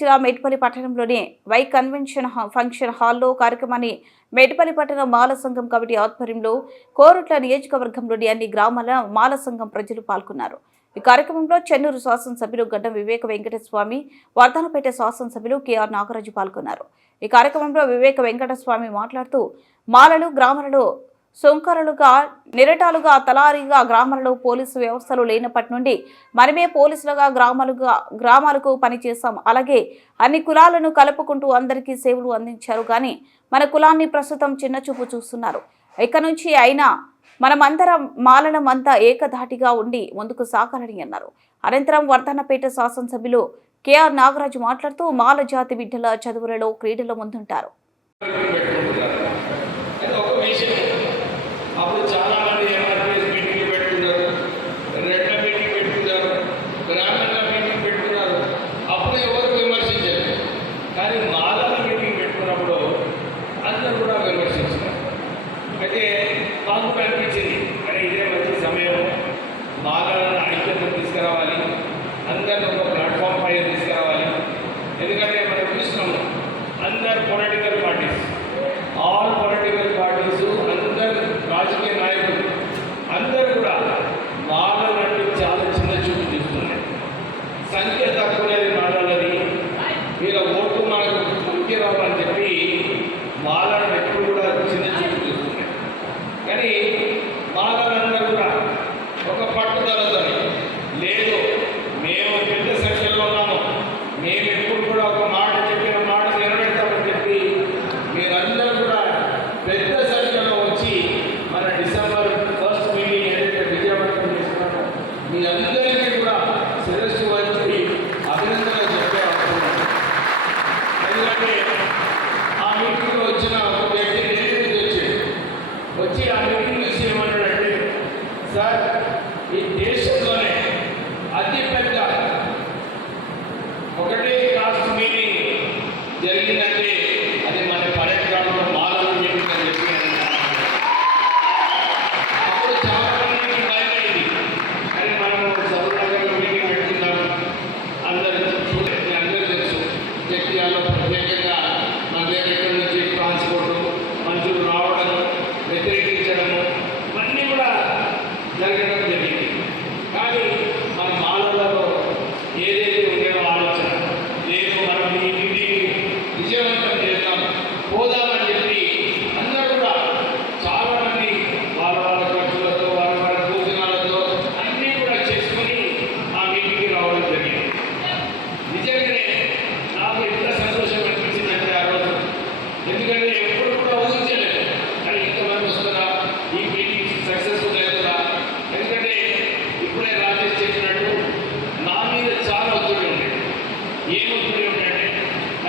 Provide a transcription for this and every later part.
జిల్లా మేడ్పల్లి పట్టణంలోని why convention function హాల్లో కార్యక్రమాన్ని మేడ్పల్లి పట్టణ మాల సంఘం కమిటీ ఆధ్వర్యంలో కోరుట్ల నియోజకవర్గంలోని అన్ని గ్రామాల మాల సంఘం ప్రజలు పాల్గొన్నారు. ఈ కార్యక్రమంలో చెన్నూరు శాసనసభ్యులు గడ్డం వివేక వెంకటస్వామి, వర్ధనపేట శాసనసభ్యులు కెఆర్ నాగరాజు పాల్గొన్నారు. ఈ కార్యక్రమంలో వివేక వెంకటస్వామి మాట్లాడుతూ మాలలు గ్రామాలలో సొంకరులుగా నిరటాలుగా తలారీగా గ్రామాలలో పోలీసు వ్యవస్థలు లేనప్పటి నుండి మనమే పోలీసులుగా గ్రామాలకు పనిచేశాం. అలాగే అన్ని కులాలను కలుపుకుంటూ అందరికీ సేవలు అందించారు. కానీ మన కులాన్ని ప్రస్తుతం చిన్నచూపు చూస్తున్నారు. ఇక నుంచి అయినా మనమందరం మాలలమంతా ఏకధాటిగా ఉండి ముందుకు సాగాలని అన్నారు. అనంతరం వర్ధన్నపేట శాసనసభ్యులు కెఆర్ నాగరాజు మాట్లాడుతూ మాల జాతి బిడ్డల చదువులలో క్రీడల ముందుంటారు. అప్పుడు చాలా మంది ఎంఆర్పీఎస్ మీటింగ్లు పెట్టుకున్నారు, రెడ్ల మీటింగ్ పెట్టుకున్నారు, గ్రామీణ మీటింగ్ పెట్టుకున్నారు. అప్పుడు ఎవరు విమర్శించారు. కానీ మాలల మీటింగ్ పెట్టుకున్నప్పుడు అందరూ కూడా విమర్శించారు. అయితే మాకు కూడా అనిపించింది, కానీ ఇదే మంచి సమయం, మాలలను ఐక్యతను తీసుకురావాలి, అందరిని ఒక ప్లాట్ఫామ్ పై తీసుకురావాలి. ఎందుకంటే మనం చూస్తున్నాము అందరు political parties, all political parties, అందరు రాజకీయ నాయకులు అందరూ కూడా మాలలని చాలా చిన్న చూపు చూస్తున్నారు. సంఖ్య తక్కువనేది మాలలని, వీళ్ళ ఓటు మనకు ముఖ్య రావాలని చెప్పి మాలను ఎప్పుడు కూడా చిన్న చూపు చూస్తున్నారు. కానీ మాలలందరూ కూడా ఒక పట్టుదలతో లేదు, మేము పెద్ద సంఖ్యలో ఉన్నాము, మేము ఎప్పుడు కూడా ఒక మాట చెప్పిన మాట నిలబెడతామని చెప్పి మీరందరూ కూడా పెద్ద సంఖ్యలో వచ్చి మన డిసెంబర్ 1st మీటింగ్ ఏదైతే విజయవంతం చేస్తున్నామో మీ అందరికీ కూడా శిరస్సు వచ్చి అభినందనలు చెప్పే అనుకున్నాను. ఎందుకంటే ఆ మీటింగ్లో వచ్చిన ఒక వ్యక్తి నేనే వచ్చి ఆ మీటింగ్ చూసి ఏమన్నాడంటే, సార్ ఈ దేశంలోనే అతిపెద్ద ఒకటే కాస్ట్ మీటింగ్ జరిగిందంటే అది మన పర్యటన గ్రామంలో మాలల మీటింగ్ అని చెప్పి అప్పుడు చాలా మందికి భయమైంది. కానీ మనం సౌకర్యంగా మీటింగ్ పెడుతున్నాము, అందరూ చూడండి, అందరూ తెలుసు జగిత్యాలలో ప్రత్యేకంగా మన దగ్గర నుంచి ట్రాన్స్పోర్టు మనుషులు రావడం, వ్యతిరేకించడము ఇవన్నీ కూడా జరగడం జరిగింది. కానీ మన మాలలలో ఏదైతే ఉండేవో ఆలోచన లేదు, మనం ఈ మీటింగ్ విజయవంతం చేద్దాం, పోదామని చెప్పి అందరూ కూడా చాలామంది వాళ్ళ వాళ్ళ ఖర్చులతో వాళ్ళ వాళ్ళ భోజనాలతో అన్నీ కూడా చేసుకొని ఆ మీటింగ్కి రావడం జరిగింది. నిజంగానే నాకు ఎంత సంతోషం అనిపించిందంటే ఆ రోజు, ఎందుకంటే ఎప్పుడు కూడా ఊహించలేదు కానీ ఇంతమంది వస్తుందా, ఈ మీటింగ్ సక్సెస్ఫుల్ అవుతుందా. ఎందుకంటే ఇప్పుడే రాజేష్ చెప్పినట్టు నా మీద చాలా ఒత్తిడి ఉండేది. ఏం ఒత్తిడి ఉందంటే,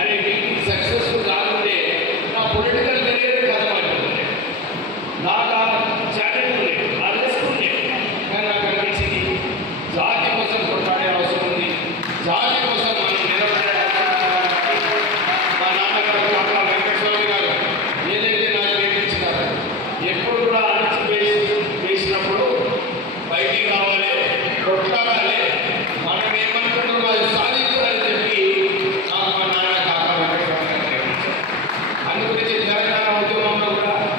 అరే మీటింగ్ సక్సెస్ఫుల్ కాకుంటే నా పొలిటికల్ కెరీర్ కథమైపోతుంది, నాకు ఆ ఛాలెంజ్ ఉంది, ఆ రిస్క్ ఉంది. కానీ నాకు అనిపించింది జాతి కోసం కొట్లాడే అవసరం ఉంది, జాతి కోసం మనం నిలబడే అవసరం ఉంది. మా నాన్నగారు